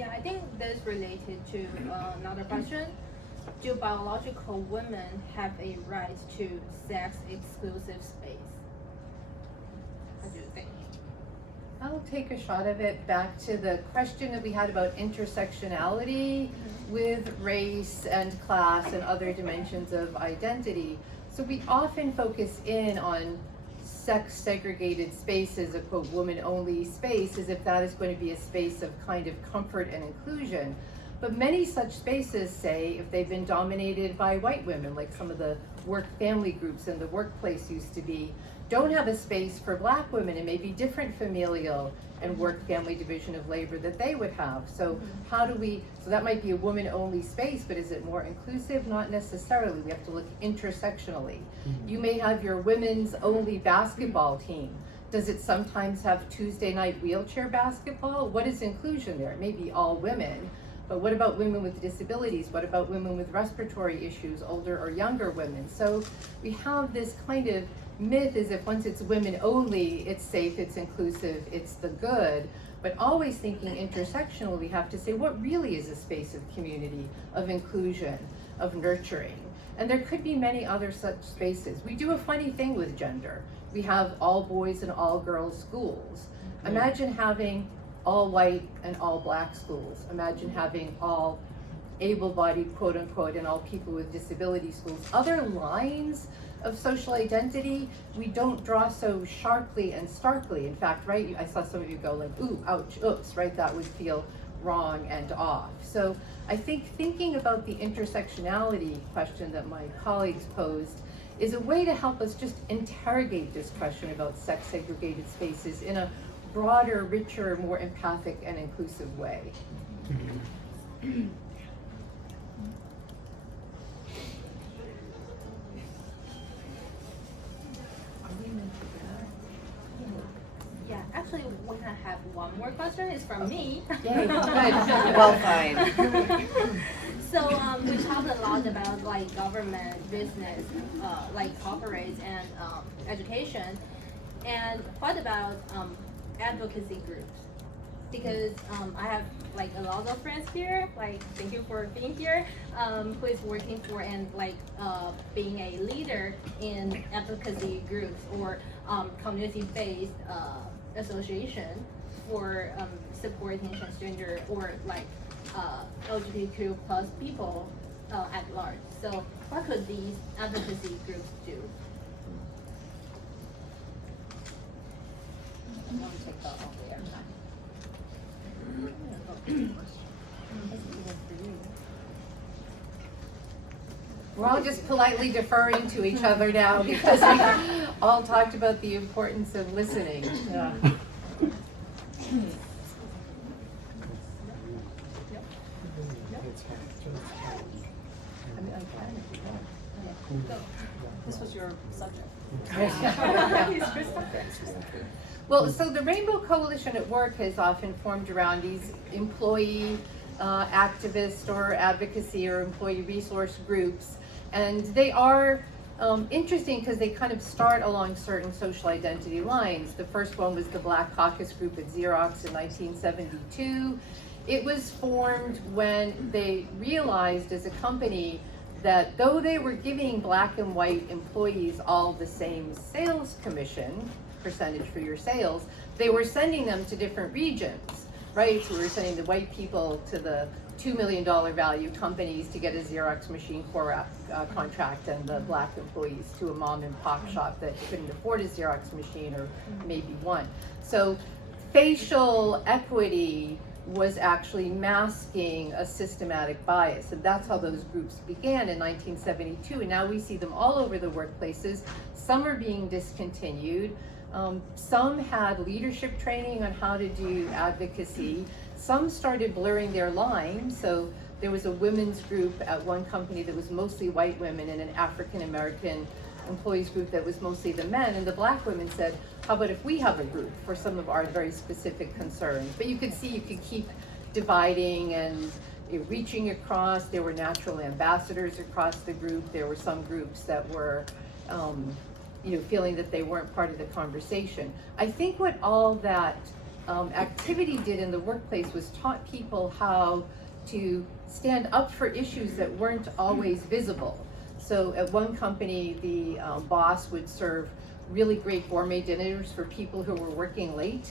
Yeah, I think that's related to another question. Do biological women have a right to sex-exclusive space? What do you think? I'll take a shot of it back to the question that we had about intersectionality with race and class and other dimensions of identity. So we often focus in on sex segregated spaces, a quote woman only space, as if that is going to be a space of kind of comfort and inclusion. But many such spaces, say, if they've been dominated by white women, like some of the work family groups in the workplace used to be, don't have a space for black women and maybe different familial and work family division of labor that they would have. So how do we, so that might be a woman only space, but is it more inclusive? Not necessarily. We have to look intersectionally. You may have your women's only basketball team. Does it sometimes have Tuesday night wheelchair basketball? What is inclusion there? It may be all women, but what about women with disabilities? What about women with respiratory issues, older or younger women? So we have this kind of myth as if once it's women only, it's safe, it's inclusive, it's the good, but always thinking intersectional, we have to say what really is a space of community, of inclusion, of nurturing. And there could be many other such spaces. We do a funny thing with gender. We have all boys and all girls schools. Imagine having all white and all black schools. Imagine having all able-bodied, quote unquote, and all people with disability schools. Other lines of social identity, we don't draw so sharply and starkly. In fact, right, I saw some of you go like, ooh, ouch, oops, right, that would feel wrong and off. So I think thinking about the intersectionality question that my colleagues posed is a way to help us just interrogate this question about sex segregated spaces in a broader, richer, more empathic and inclusive way. Yeah, actually, we can have one more question. It's from me. Yay, good. Well, fine. So we talked a lot about like government, business, like corporates and education. And what about advocacy groups? Because I have like a lot of friends here, like thank you for being here, who is working for and like being a leader in advocacy groups or community-based association for supporting transgender or like LGBTQ plus people at large. So what could these advocacy groups do? I want to take that all the air time. We're all just politely deferring to each other now because we all talked about the importance of listening. Yeah. This was your subject. Well, so the Rainbow Coalition at work has often formed around these employee activist or advocacy or employee resource groups. And they are interesting because they kind of start along certain social identity lines. The first one was the Black Caucus group at Xerox in 1972. It was formed when they realized as a company that though they were giving black and white employees all the same sales commission, percentage for your sales, they were sending them to different regions, right? So we were sending the white people to the $2 million value companies to get a Xerox machine core contract, and the black employees to a mom and pop shop that couldn't afford a Xerox machine or maybe one. So facial equity was actually masking a systematic bias, and that's how those groups began in 1972, and now we see them all over the workplaces. Some are being discontinued. Some had leadership training on how to do advocacy. Some started blurring their lines. So there was a women's group at one company that was mostly white women and an African American employees group that was mostly the men. And the black women said, how about if we have a group for some of our very specific concerns? But you could see you could keep dividing and reaching across. There were natural ambassadors across the group. There were some groups that were feeling that they weren't part of the conversation. I think what all that activity did in the workplace was taught people how to stand up for issues that weren't always visible. So at one company, the boss would serve really great gourmet dinners for people who were working late.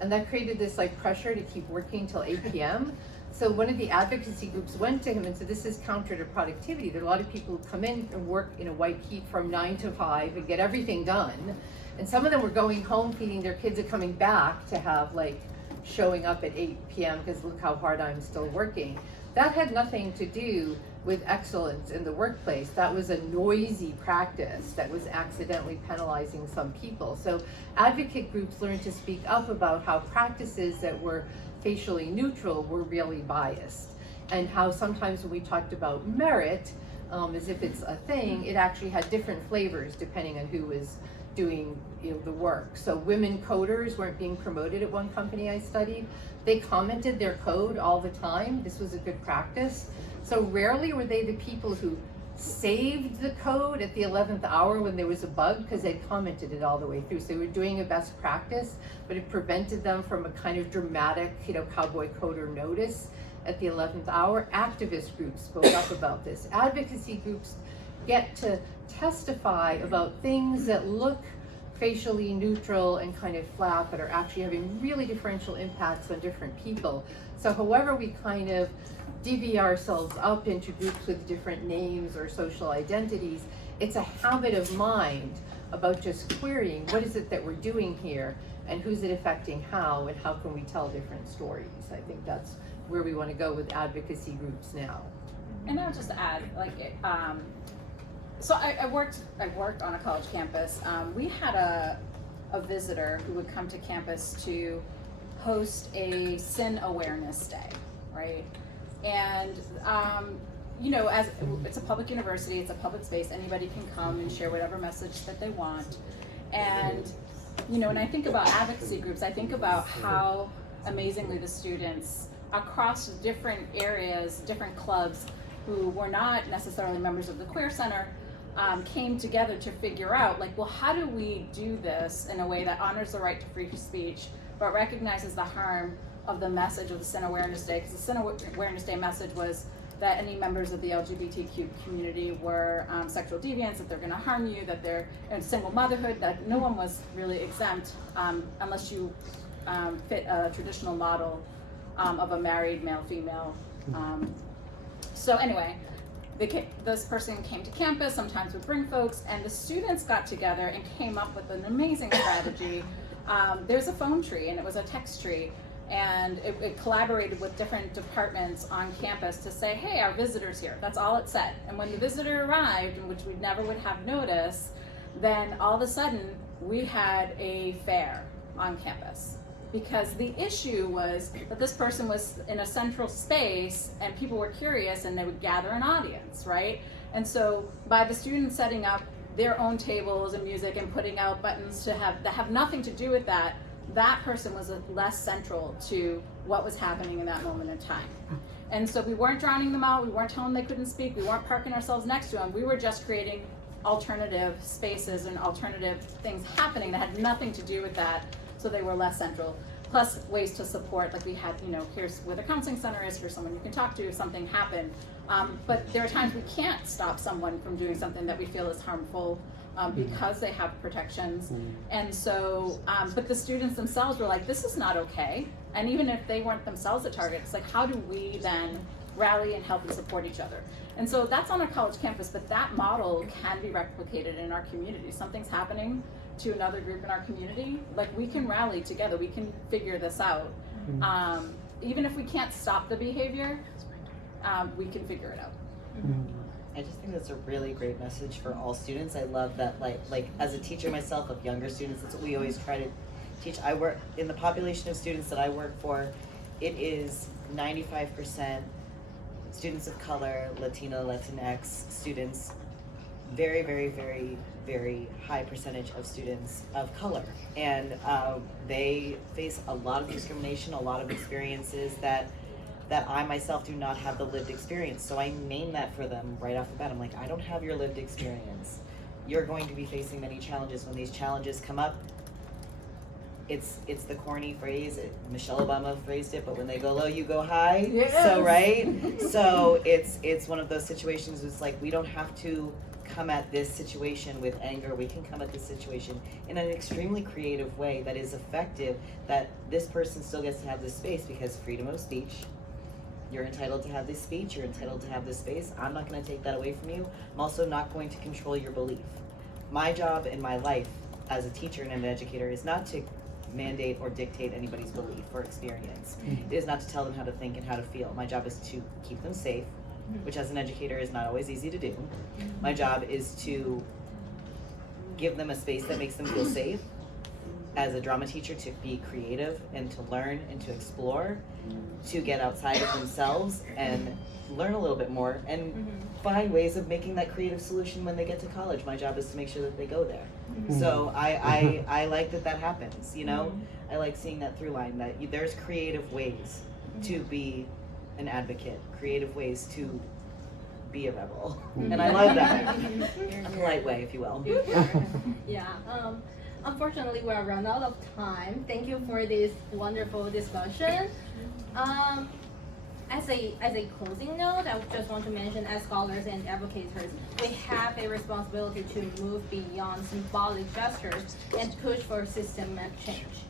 And that created this like pressure to keep working till 8 p.m. So one of the advocacy groups went to him and said, this is counter to productivity. There are a lot of people who come in and work in a white heat from 9 to 5 and get everything done. And some of them were going home, feeding their kids and coming back to have like showing up at 8 p.m. because look how hard I'm still working. That had nothing to do with excellence in the workplace. That was a noisy practice that was accidentally penalizing some people. So advocate groups learned to speak up about how practices that were facially neutral were really biased, and how sometimes when we talked about merit, as if it's a thing, it actually had different flavors depending on who was doing the work. So women coders weren't being promoted at one company I studied. They commented their code all the time. This was a good practice. So rarely were they the people who saved the code at the 11th hour when there was a bug, because they'd commented it all the way through. So they were doing a best practice, but it prevented them from a kind of dramatic, cowboy coder notice at the 11th hour. Activist groups spoke up about this. Advocacy groups get to testify about things that look facially neutral and kind of flat, but are actually having really differential impacts on different people. So however we kind of divvy ourselves up into groups with different names or social identities, it's a habit of mind about just querying what is it that we're doing here and who's it affecting how, and how can we tell different stories. I think that's where we want to go with advocacy groups now. And I'll just add, so I worked on a college campus. We had a visitor who would come to campus to host a sin awareness day, right? And as it's a public university, it's a public space, anybody can come and share whatever message that they want. And when I think about advocacy groups, I think about how amazingly the students across different areas, different clubs, who were not necessarily members of the Queer Center, came together to figure out, how do we do this in a way that honors the right to free speech, but recognizes the harm of the message of the Sin Awareness Day? Because the Sin Awareness Day message was that any members of the LGBTQ community were sexual deviants, that they're going to harm you, that they're in single motherhood, that no one was really exempt unless you fit a traditional model of a married male-female. So anyway, this person came to campus, sometimes would bring folks, and the students got together and came up with an amazing strategy. There's a phone tree, and it was a text tree, and it collaborated with different departments on campus to say, hey, our visitor's here. That's all it said. And when the visitor arrived, which we never would have noticed, then all of a sudden we had a fair on campus. Because the issue was that this person was in a central space and people were curious and they would gather an audience, right? And so by the students setting up their own tables and music and putting out buttons that have nothing to do with that, that person was less central to what was happening in that moment in time. And so we weren't drowning them out, we weren't telling them they couldn't speak, we weren't parking ourselves next to them, we were just creating alternative spaces and alternative things happening that had nothing to do with that, so they were less central. Plus ways to support, like we had, here's where the counseling center is, here's someone you can talk to if something happened. But there are times we can't stop someone from doing something that we feel is harmful because they have protections. And so, but the students themselves were like, this is not okay. And even if they weren't themselves a target, it's like, how do we then rally and help and support each other? And so that's on a college campus, but that model can be replicated in our community. Something's happening to another group in our community, we can rally together, we can figure this out. Even if we can't stop the behavior, we can figure it out. I just think that's a really great message for all students. I love that, like as a teacher myself of younger students, that's what we always try to teach. I work in the population of students that I work for, it is 95% students of color, Latino, Latinx students, very, very, very, very high percentage of students of color. And they face a lot of discrimination, a lot of experiences that I myself do not have the lived experience. So I name that for them right off the bat. I'm like, I don't have your lived experience. You're going to be facing many challenges. When these challenges come up, it's the corny phrase. Michelle Obama phrased it, but when they go low, you go high. Yes. So right. So it's one of those situations. It's like we don't have to come at this situation with anger. We can come at this situation in an extremely creative way that is effective. That this person still gets to have this space because freedom of speech. You're entitled to have this speech. You're entitled to have this space. I'm not going to take that away from you. I'm also not going to control your belief. My job in my life as a teacher and an educator is not to mandate or dictate anybody's belief or experience. It is not to tell them how to think and how to feel. My job is to keep them safe, which as an educator is not always easy to do. My job is to give them a space that makes them feel safe. As a drama teacher, to be creative and to learn and to explore, to get outside of themselves and learn a little bit more and find ways of making that creative solution when they get to college. My job is to make sure that they go there. So I like that happens, you know? I like seeing that through line, that there's creative ways to be an advocate, creative ways to be a rebel. And I love that. A polite way, if you will. Yeah. Unfortunately, we are run out of time. Thank you for this wonderful discussion. As a closing note, I just want to mention, as scholars and advocates, we have a responsibility to move beyond symbolic gestures and push for systemic change.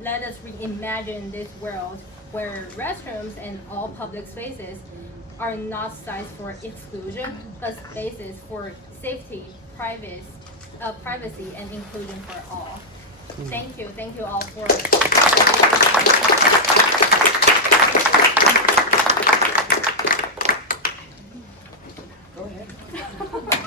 Let us reimagine this world where restrooms and all public spaces are not sites for exclusion, but spaces for safety, privacy, and inclusion for all. Thank you all for